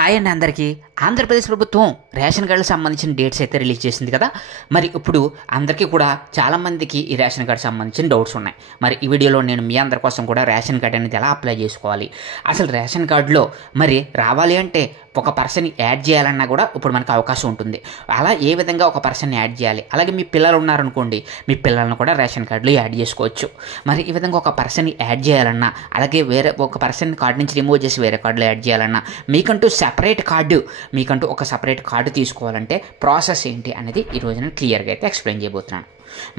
Hi అండి అందరికీ. ఆంధ్రప్రదేశ్ ప్రభుత్వం రేషన్ కార్డులకు సంబంధించిన డేట్స్ అయితే రిలీజ్ చేసింది కదా. మరి ఇప్పుడు అందరికీ కూడా చాలామందికి ఈ రేషన్ కార్డు సంబంధించిన డౌట్స్ ఉన్నాయి. మరి ఈ వీడియోలో నేను మీ అందరి కోసం కూడా రేషన్ కార్డు అనేది ఎలా అప్లై చేసుకోవాలి, అసలు రేషన్ కార్డులో మరి రావాలి అంటే ఒక పర్సన్ యాడ్ చేయాలన్నా కూడా ఇప్పుడు మనకు అవకాశం ఉంటుంది. అలా ఏ విధంగా ఒక పర్సన్ యాడ్ చేయాలి, అలాగే మీ పిల్లలు ఉన్నారనుకోండి మీ పిల్లలను కూడా రేషన్ కార్డులో యాడ్ చేసుకోవచ్చు. మరి ఈ విధంగా ఒక పర్సన్ యాడ్ చేయాలన్నా, అలాగే వేరే ఒక పర్సన్ కార్డు నుంచి రిమూవ్ చేసి వేరే కార్డులో యాడ్ చేయాలన్నా, మీకంటూ ఒక సపరేట్ కార్డు తీసుకోవాలంటే ప్రాసెస్ ఏంటి అనేది ఈరోజు నేను క్లియర్గా అయితే ఎక్స్ప్లెయిన్ చేయబోతున్నాను.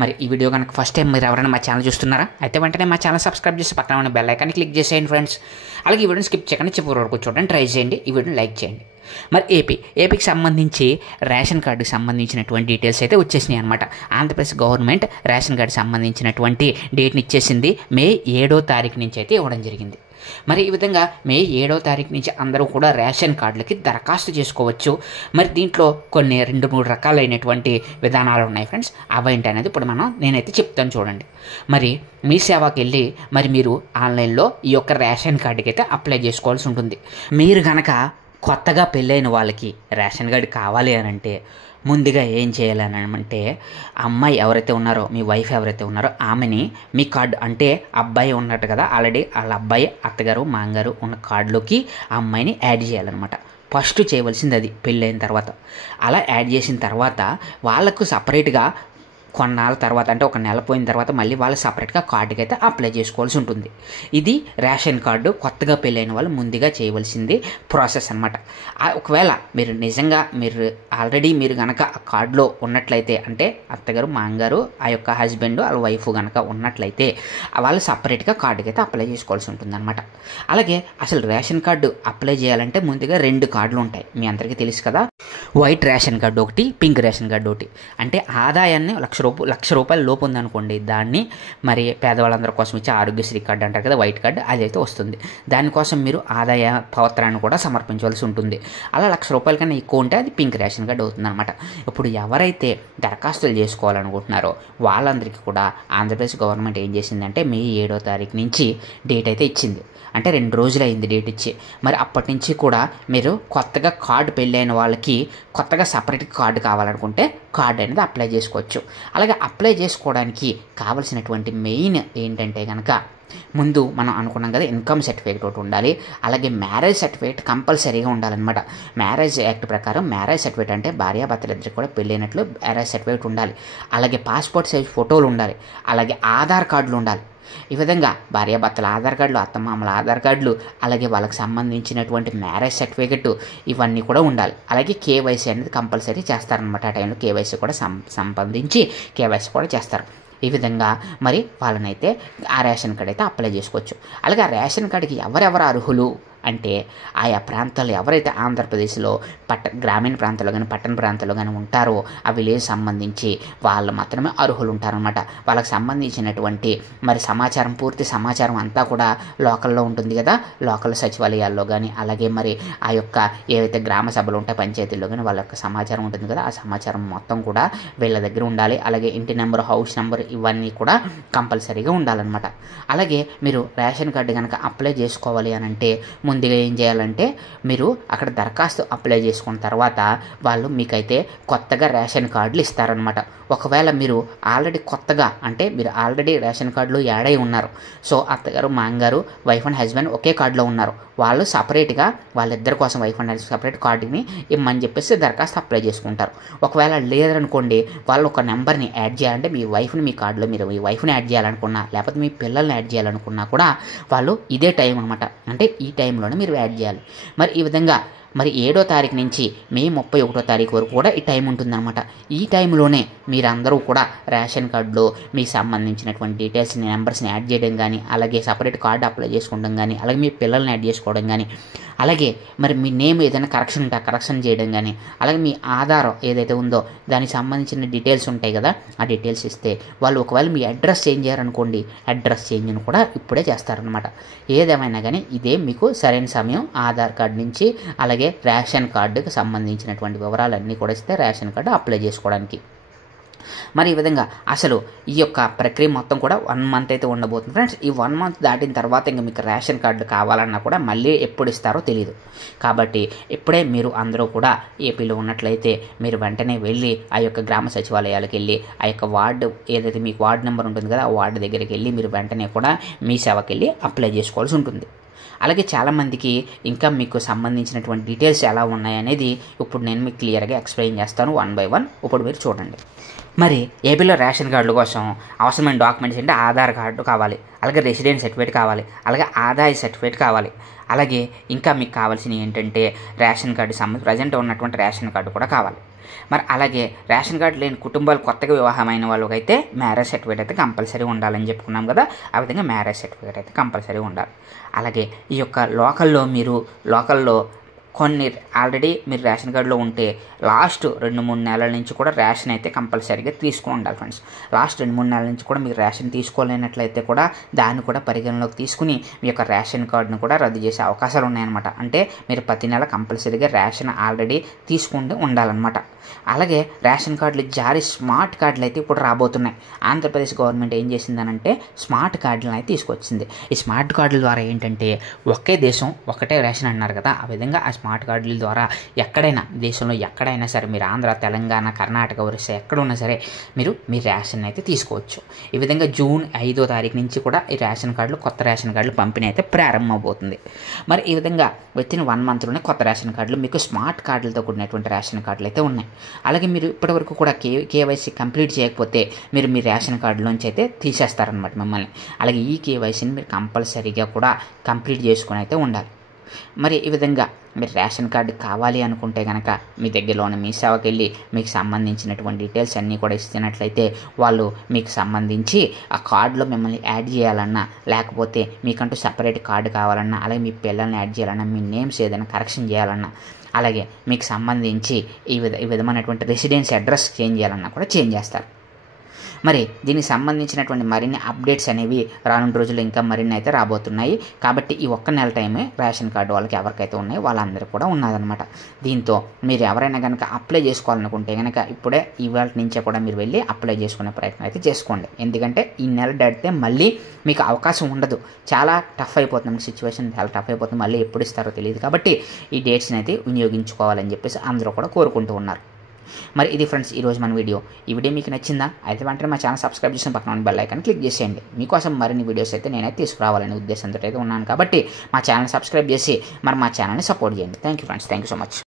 మరి ఈ వీడియో కనుక ఫస్ట్ టైం మీరు ఎవరైనా మా ఛానల్ చూస్తున్నారా అయితే వెంటనే మా ఛానల్ సబ్స్క్రైబ్ చేసి పక్కన ఉన్న బెల్ ఐకాన్ని క్లిక్ చేసేయండి ఫ్రెండ్స్. అలాగే ఈ వీడియోని స్కిప్ చేయకుండా చివరి వరకు చూడండి, ట్రై చేయండి, ఈ వీడియోని లైక్ చేయండి. మరి ఏపీకి సంబంధించి రేషన్ కార్డుకి సంబంధించినటువంటి డీటెయిల్స్ అయితే వచ్చేసినాయి అనమాట. ఆంధ్రప్రదేశ్ గవర్నమెంట్ రేషన్ కార్డుకి సంబంధించినటువంటి డేట్ని ఇచ్చేసింది. మే 7వ తారీఖు నుంచి అయితే ఇవ్వడం జరిగింది. మరి ఈ విధంగా మే 7వ తారీఖు నుంచి అందరూ కూడా రేషన్ కార్డులకి దరఖాస్తు చేసుకోవచ్చు. మరి దీంట్లో కొన్ని 2-3 రకాలైనటువంటి విధానాలు ఉన్నాయి ఫ్రెండ్స్. అవేంటి అనేది ఇప్పుడు నేనైతే చెప్తాను చూడండి. మరి మీ సేవకి వెళ్ళి మరి మీరు ఆన్లైన్లో ఈ యొక్క రేషన్ కార్డుకి అయితే అప్లై చేసుకోవాల్సి ఉంటుంది. మీరు కనుక కొత్తగా పెళ్ళైన వాళ్ళకి రేషన్ కార్డు కావాలి అని అంటే ముందుగా ఏం చేయాలని అంటే అమ్మాయి ఎవరైతే ఉన్నారో, మీ వైఫ్ ఎవరైతే ఉన్నారో ఆమెని మీ కార్డు అంటే అబ్బాయి ఉన్నట్టు కదా ఆల్రెడీ వాళ్ళ అబ్బాయి అత్తగారు మామగారు ఉన్న కార్డులోకి ఆ అమ్మాయిని యాడ్ చేయాలన్నమాట. ఫస్ట్ చేయవలసింది అది పెళ్ళైన తర్వాత. అలా యాడ్ చేసిన తర్వాత వాళ్ళకు సపరేట్గా కొన్నాళ్ళ తర్వాత అంటే ఒక నెల పోయిన తర్వాత మళ్ళీ వాళ్ళు సపరేట్గా కార్డుకి అయితే అప్లై చేసుకోవాల్సి ఉంటుంది. ఇది రేషన్ కార్డు కొత్తగా పెళ్ళైన వాళ్ళు ముందుగా చేయవలసింది ప్రాసెస్ అనమాట. ఒకవేళ మీరు నిజంగా మీరు కనుక ఆ కార్డులో ఉన్నట్లయితే అంటే అత్తగారు మామగారు ఆ యొక్క హస్బెండ్ వాళ్ళ వైఫ్ కనుక ఉన్నట్లయితే వాళ్ళు సపరేట్గా కార్డుకి అయితే అప్లై చేసుకోవాల్సి ఉంటుంది అనమాట. అలాగే అసలు రేషన్ కార్డు అప్లై చేయాలంటే ముందుగా 2 కార్డులు ఉంటాయి, మీ అందరికీ తెలుసు కదా. వైట్ రేషన్ కార్డు ఒకటి, పింక్ రేషన్ కార్డు ఒకటి. అంటే ఆదాయాన్ని 1,00,000 రూపాయల లోపు ఉందనుకోండి, దాన్ని మరి పేదవాళ్ళందరి కోసం ఇచ్చే ఆరోగ్యశ్రీ కార్డు అంటారు కదా, వైట్ కార్డు, అది అయితే వస్తుంది. దానికోసం మీరు ఆదాయ పత్రాన్ని కూడా సమర్పించవలసి ఉంటుంది. అలా 1,00,000 రూపాయల కన్నా ఎక్కువ ఉంటే అది పింక్ రేషన్ కార్డు అవుతుంది అనమాట. ఇప్పుడు ఎవరైతే దరఖాస్తులు చేసుకోవాలనుకుంటున్నారో వాళ్ళందరికీ కూడా ఆంధ్రప్రదేశ్ గవర్నమెంట్ ఏం చేసిందంటే మే 7వ తారీఖు నుంచి డేట్ అయితే ఇచ్చింది. అంటే 2 రోజులు అయింది డేట్ ఇచ్చి. మరి అప్పటి నుంచి కూడా మీరు కొత్తగా కార్డు పెళ్ళైన వాళ్ళకి కొత్తగా సపరేట్ కార్డు కావాలనుకుంటే కార్డు అనేది అప్లై చేసుకోవచ్చు. అలాగే అప్లై చేసుకోవడానికి కావాల్సినటువంటి మెయిన్ ఏంటంటే కనుక ముందు మనం అనుకున్నాం కదా, ఇన్కమ్ సర్టిఫికేట్ ఒకటి ఉండాలి. అలాగే మ్యారేజ్ సర్టిఫికేట్ కంపల్సరీగా ఉండాలన్నమాట. మ్యారేజ్ యాక్ట్ ప్రకారం మ్యారేజ్ సర్టిఫికేట్ అంటే భార్యాభర్తలు ఇద్దరికి కూడా పెళ్ళైనట్లు మ్యారేజ్ సర్టిఫికేట్ ఉండాలి. అలాగే పాస్పోర్ట్ సైజ్ ఫోటోలు ఉండాలి. అలాగే ఆధార్ కార్డులు ఉండాలి. ఈ విధంగా భార్యాభర్తల ఆధార్ కార్డులు, అత్తమామల ఆధార్ కార్డులు, అలాగే వాళ్ళకి సంబంధించినటువంటి మ్యారేజ్ సర్టిఫికెట్ ఇవన్నీ కూడా ఉండాలి. అలాగే కేవైసీ అనేది కంపల్సరీ చేస్తారనమాట. ఆ టైంలో కేవైసీ కూడా సంబంధించి కేవైసీ కూడా చేస్తారు. ఈ విధంగా మరి వాళ్ళనైతే ఆ రేషన్ కార్డు అయితే అప్లై చేసుకోవచ్చు. అలాగే ఆ రేషన్ కార్డుకి ఎవరెవరు అర్హులు అంటే ఆయా ప్రాంతాల్లో ఎవరైతే ఆంధ్రప్రదేశ్లో గ్రామీణ ప్రాంతాల్లో కానీ పట్టణ ప్రాంతాల్లో కానీ ఉంటారో ఆ విలేజ్ సంబంధించి వాళ్ళు మాత్రమే అర్హులు ఉంటారనమాట. వాళ్ళకి సంబంధించినటువంటి మరి పూర్తి సమాచారం అంతా కూడా లోకల్లో ఉంటుంది కదా, లోకల్ సచివాలయాల్లో కానీ అలాగే మరి ఆ యొక్క ఏవైతే గ్రామ సభలు ఉంటాయి పంచాయతీల్లో కానీ వాళ్ళ యొక్క సమాచారం ఉంటుంది కదా, ఆ సమాచారం మొత్తం కూడా వీళ్ళ దగ్గర ఉండాలి. అలాగే ఇంటి నెంబర్, హౌస్ నెంబర్ ఇవన్నీ కూడా కంపల్సరీగా ఉండాలన్నమాట. అలాగే మీరు రేషన్ కార్డు కనుక అప్లై చేసుకోవాలి అని అంటే ముందుగా ఏం చేయాలంటే మీరు అక్కడ దరఖాస్తు అప్లై చేసుకున్న తర్వాత వాళ్ళు మీకైతే కొత్తగా రేషన్ కార్డులు ఇస్తారనమాట. ఒకవేళ మీరు ఆల్రెడీ రేషన్ కార్డులో యాడ్ అయి ఉన్నారు, సో అత్తగారు మామగారు వైఫ్ అండ్ హస్బెండ్ ఒకే కార్డులో ఉన్నారు, వాళ్ళు సపరేట్గా వాళ్ళిద్దరి కోసం వైఫ్ అండ్ హస్బెండ్ సపరేట్ కార్డుని ఇమ్మని చెప్పేసి దరఖాస్తు అప్లై చేసుకుంటారు. ఒకవేళ లేదనుకోండి వాళ్ళు ఒక నెంబర్ని యాడ్ చేయాలంటే మీ వైఫ్ని మీ కార్డులో మీరు మీ వైఫ్ని యాడ్ చేయాలనుకున్నా లేకపోతే మీ పిల్లల్ని యాడ్ చేయాలనుకున్నా కూడా వాళ్ళు ఇదే టైం అనమాట, అంటే ఈ టైంలోనే మీరు యాడ్ చేయాలి. మరి ఈ విధంగా మరి 7వ తారీఖు నుంచి మే 31వ తారీఖు వరకు కూడా ఈ టైం ఉంటుందన్నమాట. ఈ టైంలోనే మీరందరూ కూడా రేషన్ కార్డులో మీకు సంబంధించినటువంటి డీటెయిల్స్ని నెంబర్స్ని యాడ్ చేయడం కానీ, అలాగే సపరేట్ కార్డు అప్లై చేసుకోవడం కానీ, అలాగే మీ పిల్లల్ని యాడ్ చేసుకోవడం కానీ, అలాగే మరి మీ నేమ్ ఏదైనా కరెక్షన్ ఉంటే కరెక్షన్ చేయడం కానీ, అలాగే మీ ఆధారం ఏదైతే ఉందో దానికి సంబంధించిన డీటెయిల్స్ ఉంటాయి కదా, ఆ డీటెయిల్స్ ఇస్తే వాళ్ళు ఒకవేళ మీ అడ్రస్ చేంజ్ చేయారనుకోండి అడ్రస్ చేంజ్ని కూడా ఇప్పుడే చేస్తారనమాట. ఏదేమైనా కానీ ఇదే మీకు సరైన సమయం. ఆధార్ కార్డు నుంచి అలాగే రేషన్ కార్డుకి సంబంధించినటువంటి వివరాలన్నీ కూడా ఇస్తే రేషన్ కార్డు అప్లై చేసుకోవడానికి. మరి ఈ విధంగా అసలు ఈ యొక్క ప్రక్రియ మొత్తం కూడా 1 మంత్ అయితే ఉండబోతుంది ఫ్రెండ్స్. ఈ 1 మంత్ దాటిన తర్వాత ఇంకా మీకు రేషన్ కార్డు కావాలన్నా కూడా మళ్ళీ ఎప్పుడు ఇస్తారో తెలియదు. కాబట్టి ఇప్పుడే మీరు అందరూ కూడా ఏపీలో ఉన్నట్లయితే మీరు వెంటనే వెళ్ళి ఆ యొక్క గ్రామ సచివాలయాలకు వెళ్ళి ఆ యొక్క వార్డు ఏదైతే మీకు వార్డు నెంబర్ ఉంటుంది కదా, ఆ వార్డు దగ్గరికి వెళ్ళి మీరు వెంటనే కూడా మీ సేవకి వెళ్ళి అప్లై చేసుకోవాల్సి ఉంటుంది. అలాగే చాలామందికి ఇంకా మీకు సంబంధించినటువంటి డీటెయిల్స్ ఎలా ఉన్నాయనేది ఇప్పుడు నేను మీకు క్లియర్గా ఎక్స్ప్లెయిన్ చేస్తాను 1 by 1. ఇప్పుడు మీరు చూడండి. మరి ఏపీలో రేషన్ కార్డుల కోసం అవసరమైన డాక్యుమెంట్స్ అంటే ఆధార్ కార్డు కావాలి, అలాగే రెసిడెంట్ సర్టిఫికేట్ కావాలి, అలాగే ఆదాయ సర్టిఫికేట్ కావాలి. అలాగే ఇంకా మీకు కావాల్సినవి ఏంటంటే రేషన్ కార్డు ప్రజెంట్ ఉన్నటువంటి రేషన్ కార్డు కూడా కావాలి. మరి అలాగే రేషన్ కార్డు లేని కుటుంబాలు కొత్తగా వివాహమైన వాళ్ళకైతే మ్యారేజ్ సర్టిఫికేట్ అయితే కంపల్సరీ ఉండాలని చెప్పుకున్నాం కదా, ఆ విధంగా మ్యారేజ్ సర్టిఫికేట్ అయితే కంపల్సరీ ఉండాలి. అలాగే ఈ యొక్క లోకల్లో కొన్ని ఆల్రెడీ మీరు రేషన్ కార్డులో ఉంటే లాస్ట్ 2-3 నెలల నుంచి కూడా రేషన్ అయితే కంపల్సరీగా తీసుకుని ఉండాలి ఫ్రెండ్స్. లాస్ట్ 2-3 నెలల నుంచి కూడా మీరు రేషన్ తీసుకోలేనట్లయితే కూడా దాన్ని కూడా పరిగణలోకి తీసుకుని మీ యొక్క రేషన్ కార్డును కూడా రద్దు చేసే అవకాశాలు ఉన్నాయన్నమాట. అంటే మీరు ప్రతి నెల కంపల్సరీగా రేషన్ ఆల్రెడీ తీసుకుంటూ ఉండాలన్నమాట. అలాగే రేషన్ కార్డులు జారీ స్మార్ట్ కార్డులు అయితే ఇప్పుడు రాబోతున్నాయి. ఆంధ్రప్రదేశ్ గవర్నమెంట్ ఏం చేసిందనంటే స్మార్ట్ కార్డులను అయితే తీసుకొచ్చింది. ఈ స్మార్ట్ కార్డుల ద్వారా ఏంటంటే ఒకే దేశం ఒకటే రేషన్ అన్నారు కదా, ఆ విధంగా ఆ స్మార్ట్ కార్డుల ద్వారా ఎక్కడైనా దేశంలో ఎక్కడైనా సరే మీరు ఆంధ్ర, తెలంగాణ, కర్ణాటక, ఒరిస్సా ఎక్కడున్నా సరే మీరు మీ రేషన్ అయితే తీసుకోవచ్చు. ఈ విధంగా జూన్ 5వ తారీఖు నుంచి కూడా ఈ రేషన్ కార్డులు కొత్త రేషన్ కార్డులు పంపిణీ అయితే ప్రారంభమవుతుంది. మరి ఈ విధంగా వితిన్ 1 మంత్లోనే కొత్త రేషన్ కార్డులు మీకు స్మార్ట్ కార్డులతో కూడినటువంటి రేషన్ కార్డులు అయితే ఉన్నాయి. అలాగే మీరు ఇప్పటివరకు కూడా కేవైసీ కంప్లీట్ చేయకపోతే మీరు మీ రేషన్ కార్డులోంచి అయితే తీసేస్తారనమాట మిమ్మల్ని. అలాగే ఈ కేవైసీని మీరు కంపల్సరీగా కూడా కంప్లీట్ చేసుకుని అయితే ఉండాలి. మరి ఈ విధంగా మీరు రేషన్ కార్డు కావాలి అనుకుంటే కనుక మీ దగ్గరలోని మీ సేవకి వెళ్ళి మీకు సంబంధించినటువంటి డీటెయిల్స్ అన్నీ కూడా ఇస్తున్నట్లయితే వాళ్ళు మీకు సంబంధించి ఆ కార్డులో మిమ్మల్ని యాడ్ చేయాలన్నా, లేకపోతే మీకంటూ సపరేట్ కార్డు కావాలన్నా, అలాగే మీ పిల్లల్ని యాడ్ చేయాలన్నా, మీ నేమ్స్ ఏదైనా కరెక్షన్ చేయాలన్నా, అలాగే మీకు సంబంధించి ఈ విధమైనటువంటి రెసిడెన్స్ అడ్రస్ చేంజ్ చేయాలన్నా కూడా చేంజ్ చేస్తారు. మరి దీనికి సంబంధించినటువంటి మరిన్ని అప్డేట్స్ అనేవి రానున్న రోజుల్లో ఇంకా మరిన్ని అయితే రాబోతున్నాయి. కాబట్టి ఈ 1 నెల టైమే రేషన్ కార్డు వాళ్ళకి ఎవరికైతే ఉన్నాయో వాళ్ళందరూ కూడా ఉన్నదనమాట. దీంతో మీరు ఎవరైనా కనుక అప్లై చేసుకోవాలనుకుంటే కనుక ఇప్పుడే ఇవాళ నుంచే కూడా మీరు వెళ్ళి అప్లై చేసుకునే ప్రయత్నం అయితే చేసుకోండి. ఎందుకంటే ఈ నెల దాటితే మళ్ళీ మీకు అవకాశం ఉండదు. చాలా టఫ్ అయిపోతుంది సిచ్యువేషన్, చాలా టఫ్ అయిపోతుంది. మళ్ళీ ఎప్పుడు ఇస్తారో తెలియదు. కాబట్టి ఈ డేట్స్ని అయితే వినియోగించుకోవాలని చెప్పేసి అందరూ కూడా కోరుకుంటూ ఉన్నారు. మరి ఇది ఫ్రెండ్స్ ఈరోజు మన వీడియో. ఈ వీడియో మీకు నచ్చిందా? అయితే వెంటనే మా ఛానల్ సబ్స్క్రైబ్ చేసిన పక్కన ఉన్న బెల్ ఐకాన్ క్లిక్ చేసేయండి. మీకోసం మరిన్ని వీడియోస్ అయితే నేనైతే తీసుకురావాలనే ఉద్దేశంతో అయితే ఉన్నాను. కాబట్టి మా ఛానల్ సబ్స్క్రైబ్ చేసి మరి మా ఛానల్ని సపోర్ట్ చేయండి. Thank you friends, thank you so much.